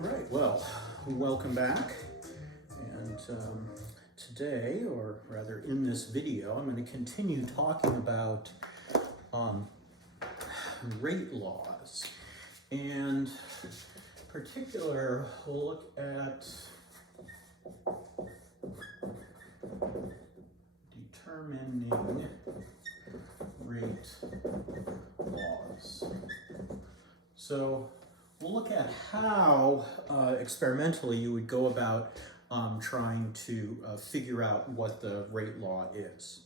All right, well, welcome back. And today, or rather in this video, I'm going to continue talking about rate laws. And in particular, we'll look at determining rate laws. So we'll look at how experimentally you would go about trying to figure out what the rate law is.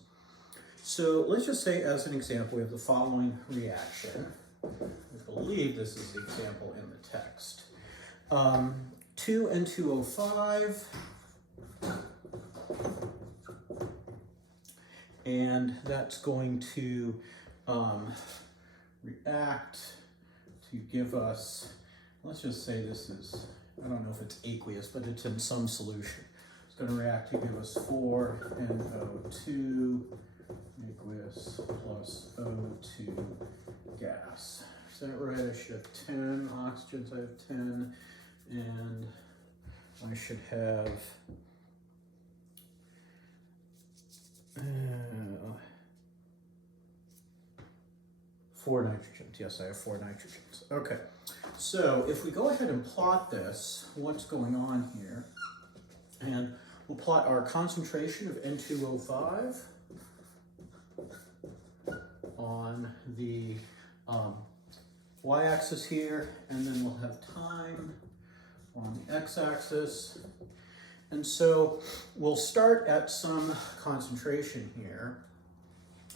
So let's just say, as an example, we have the following reaction. I believe this is the example in the text. 2N2O5, and that's going to react to give us, let's just say this is, I don't know if it's aqueous, but it's in some solution. It's going to react to give us 4NO2 aqueous plus O2 gas. Is that right? I should have 10 oxygens, I have 10, and I should have 4 nitrogens. Yes, I have 4 nitrogens. Okay, so if we go ahead and plot this, what's going on here, and we'll plot our concentration of N2O5 on the y-axis here, and then we'll have time on the x-axis. And so we'll start at some concentration here,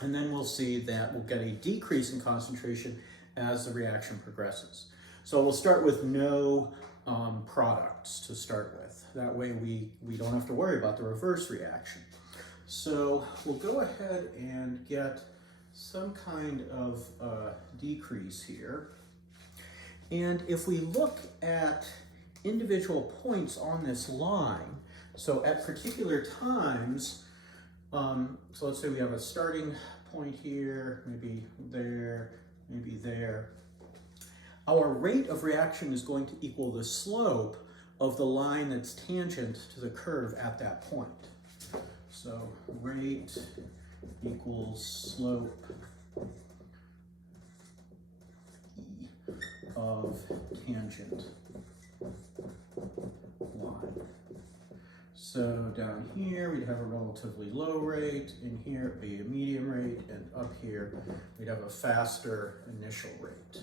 and then we'll see that we'll get a decrease in concentration as the reaction progresses. So we'll start with no products to start with. That way we don't have to worry about the reverse reaction. So we'll go ahead and get some kind of decrease here. And if we look at individual points on this line, so at particular times, so let's say we have a starting point here, maybe there, maybe there. Our rate of reaction is going to equal the slope of the line that's tangent to the curve at that point. So rate equals slope E of tangent line. So down here, we'd have a relatively low rate, in here it'd be a medium rate, and up here, we'd have a faster initial rate.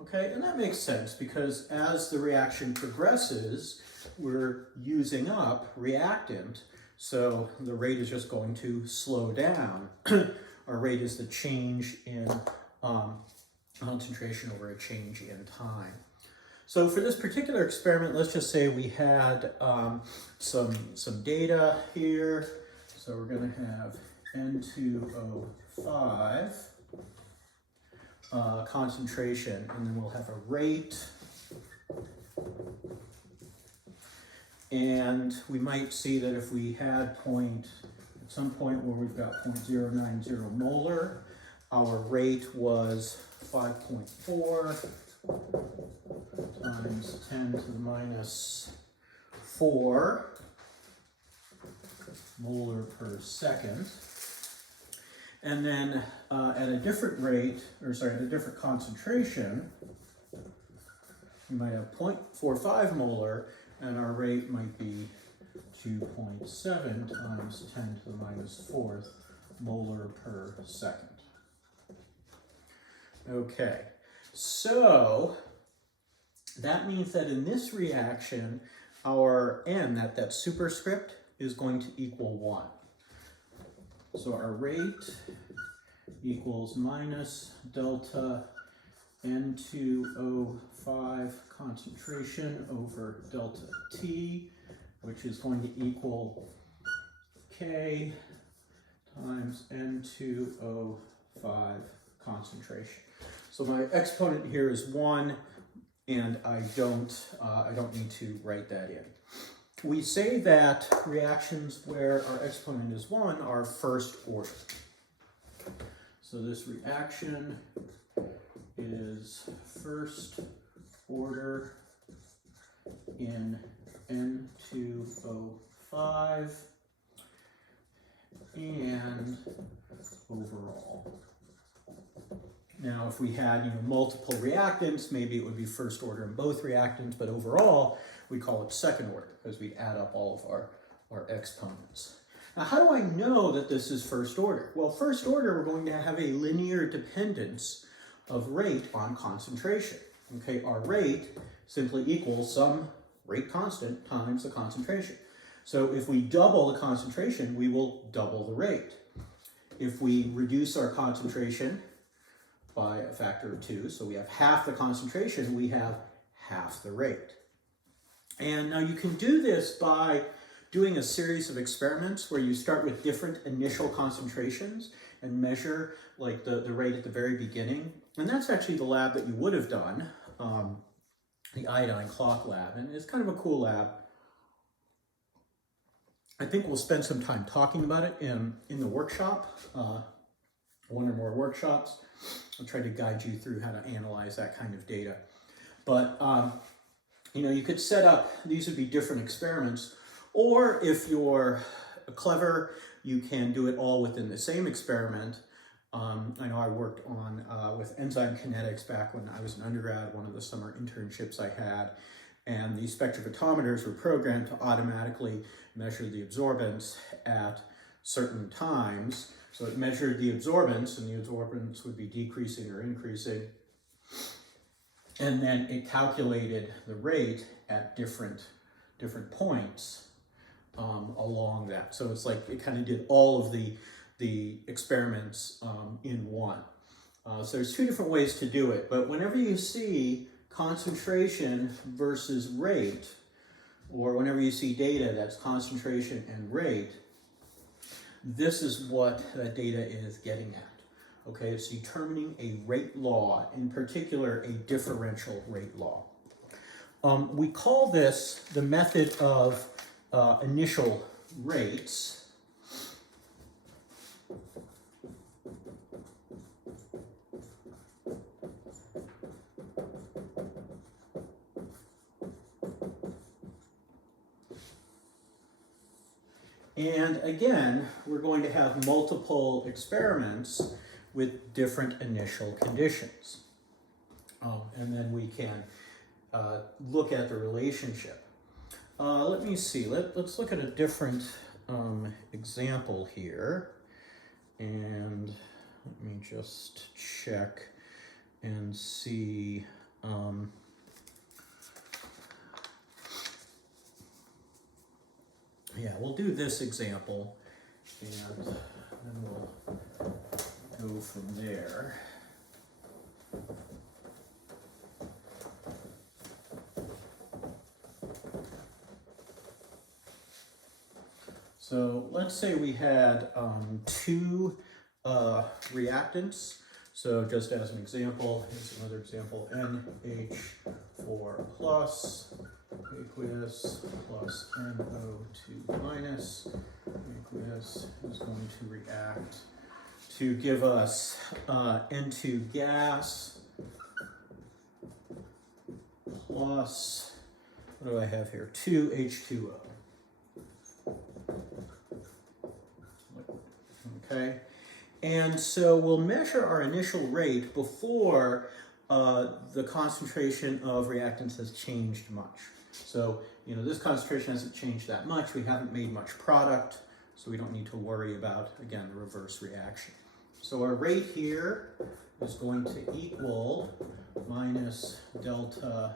Okay, and that makes sense because as the reaction progresses, we're using up reactant, so the rate is just going to slow down. Our rate is the change in concentration over a change in time. So for this particular experiment, let's just say we had some data here. So we're going to have N2O5 concentration, and then we'll have a rate. And we might see that if we had at some point where we've got 0.090 molar, our rate was 5.4 times 10 to the minus 4 molar per second. And then at a different rate, at a different concentration, we might have 0.45 molar, and our rate might be 2.7 times 10 to the minus 4th molar per second. Okay, so that means that in this reaction, our N, that superscript, is going to equal 1. So our rate equals minus delta N2O5 concentration over delta T, which is going to equal K times N2O5 concentration. So my exponent here is 1, and I don't need to write that in. We say that reactions where our exponent is 1 are first order. So this reaction is first order in N2O5 and overall. Now, if we had multiple reactants, maybe it would be first order in both reactants, but overall, we call it second order because we add up all of our exponents. Now, how do I know that this is first order? Well, first order, we're going to have a linear dependence of rate on concentration. Okay, our rate simply equals some rate constant times the concentration. So if we double the concentration, we will double the rate. If we reduce our concentration by a factor of 2, so we have half the concentration, we have half the rate. And now you can do this by doing a series of experiments where you start with different initial concentrations and measure like the rate at the very beginning. And that's actually the lab that you would have done, the iodine clock lab. And it's kind of a cool lab. I think we'll spend some time talking about it in the workshop, one or more workshops. I'll try to guide you through how to analyze that kind of data. But, you could set up, these would be different experiments, or if you're clever, you can do it all within the same experiment. I know I worked on with enzyme kinetics back when I was an undergrad, one of the summer internships I had, and the spectrophotometers were programmed to automatically measure the absorbance at certain times. So it measured the absorbance, and the absorbance would be decreasing or increasing. And then it calculated the rate at different points along that. So it's like it kind of did all of the experiments in one. So there's two different ways to do it, but whenever you see concentration versus rate, or whenever you see data that's concentration and rate, this is what that data is getting at. Okay, it's determining a rate law, in particular a differential rate law. We call this the method of initial rates. And again, we're going to have multiple experiments with different initial conditions. And then we can look at the relationship. Let me see, let's look at a different example here. And let me just check and see. Yeah, we'll do this example, and then we'll go from there. So let's say we had two reactants. So just as an example, here's another example, NH4 plus aqueous plus NO2 minus. Aqueous is going to react to give us N2 gas plus, what do I have here, 2H2O. Okay, and so we'll measure our initial rate before the concentration of reactants has changed much. So, this concentration hasn't changed that much. We haven't made much product, so we don't need to worry about, again, the reverse reaction. So our rate here is going to equal minus delta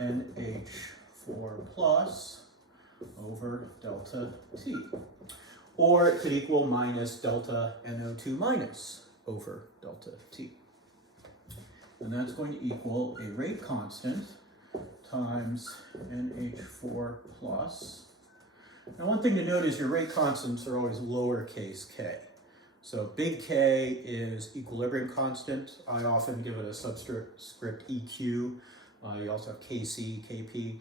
NH4 plus over delta T. Or it could equal minus delta NO2 minus over delta T. And that's going to equal a rate constant times NH4 plus. Now, one thing to note is your rate constants are always lowercase k. So big K is equilibrium constant. I often give it a subscript EQ. You also have KC, KP,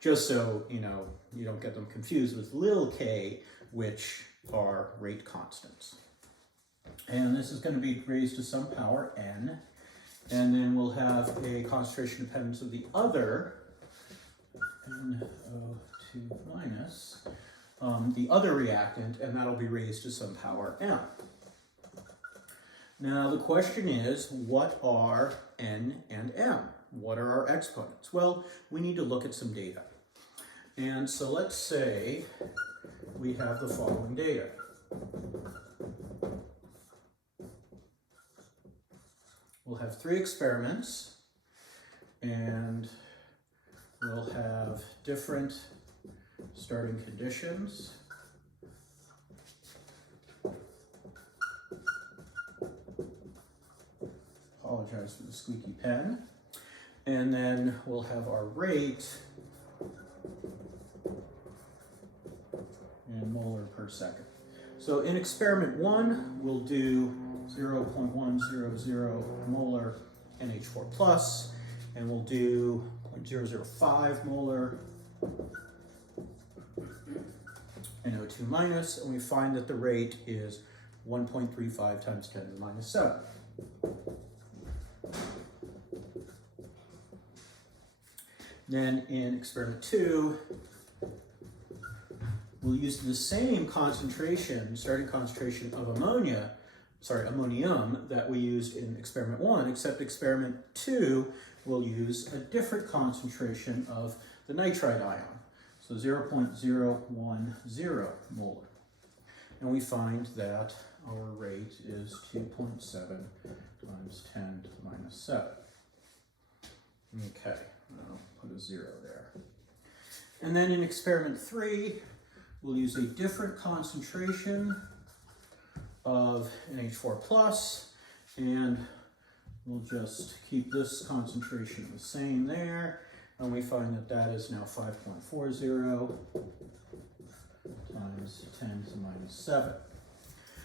just so you don't get them confused with little k, which are rate constants. And this is going to be raised to some power n. And then we'll have a concentration dependence of the other NO2 minus the other reactant, and that'll be raised to some power m. Now the question is, what are n and m? What are our exponents? Well, we need to look at some data. And so let's say we have the following data. We'll have 3 experiments, and we'll have different starting conditions. Apologize for the squeaky pen. And then we'll have our rate in molar per second. So in experiment 1, we'll do 0.100 molar NH4 plus, and we'll do 0.005 molar NO2 minus, and we find that the rate is 1.35 times 10 to the minus 7. Then in experiment 2, we'll use the same concentration, starting concentration of ammonium that we used in experiment 1, except experiment 2 will use a different concentration of the nitrite ion, so 0.010 molar. And we find that our rate is 2.7 times 10 to the minus 7. Okay, I'll put a 0 there. And then in experiment 3, we'll use a different concentration of NH4 plus, and we'll just keep this concentration the same there, and we find that that is now 5.40 times 10 to the minus 7.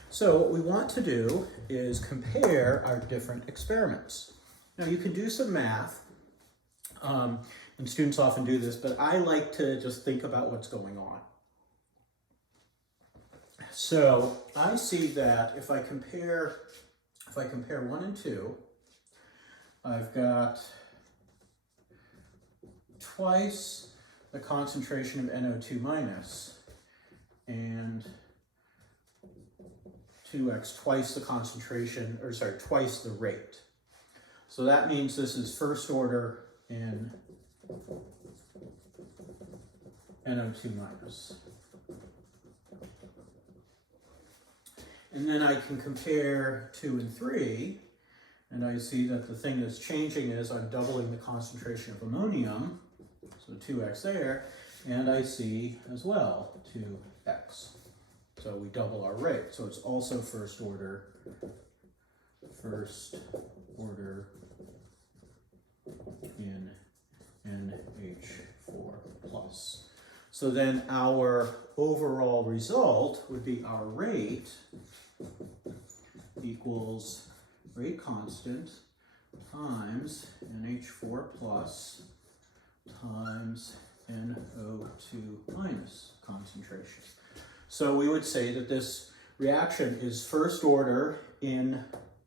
So what we want to do is compare our different experiments. Now you can do some math, and students often do this, but I like to just think about what's going on. So I see that if I compare 1 and 2, I've got twice the concentration of NO2 minus and 2x, twice the concentration, or sorry, twice the rate. So that means this is first order in NO2 minus. And then I can compare 2 and 3, and I see that the thing that's changing is I'm doubling the concentration of ammonium, so 2x there, and I see as well 2x. So we double our rate. So it's also first order in NH4 plus. So then our overall result would be our rate equals rate constant times NH4 plus times NO2 minus concentration. So we would say that this reaction is first order in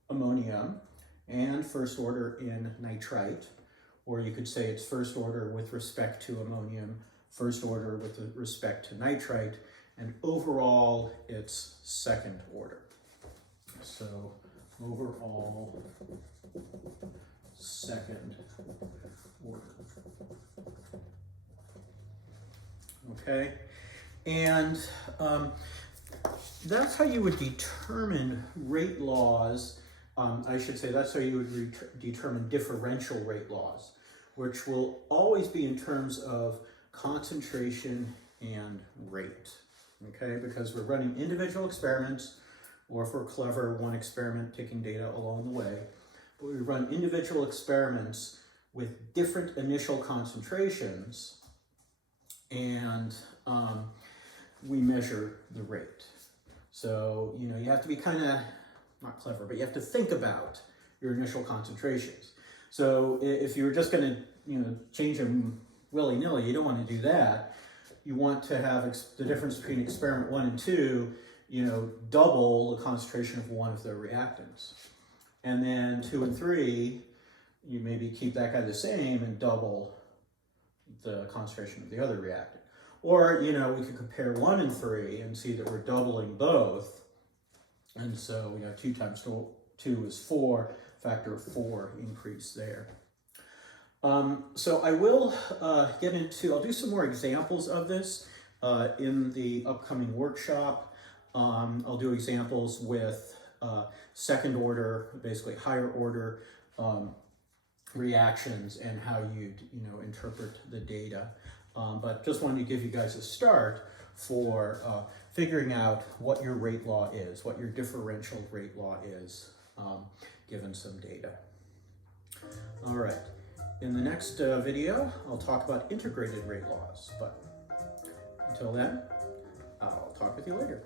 ammonium and first order in nitrite, or you could say it's first order with respect to ammonium, first order with respect to nitrite, and overall it's second order. So overall second order. Okay, and that's how you would determine rate laws. I should say that's how you would determine differential rate laws, which will always be in terms of concentration and rate, okay? Because we're running individual experiments, or if we're clever, one experiment taking data along the way. But we run individual experiments with different initial concentrations, and we measure the rate. So, you know, you have to be kind of, not clever, but you have to think about your initial concentrations. So if you were just going to, you know, change them willy-nilly, you don't want to do that. You want to have the difference between experiment 1 and 2, you know, double the concentration of one of the reactants. And then 2 and 3, you maybe keep that guy the same and double the concentration of the other reactant. Or, you know, we could compare 1 and 3 and see that we're doubling both. And so we have 2 times 2 is 4, factor of 4 increase there. So I will I'll do some more examples of this in the upcoming workshop. I'll do examples with second order, basically higher order reactions and how you'd, interpret the data. But just wanted to give you guys a start for figuring out what your rate law is, what your differential rate law is, given some data. All right, in the next video, I'll talk about integrated rate laws, but until then, I'll talk with you later.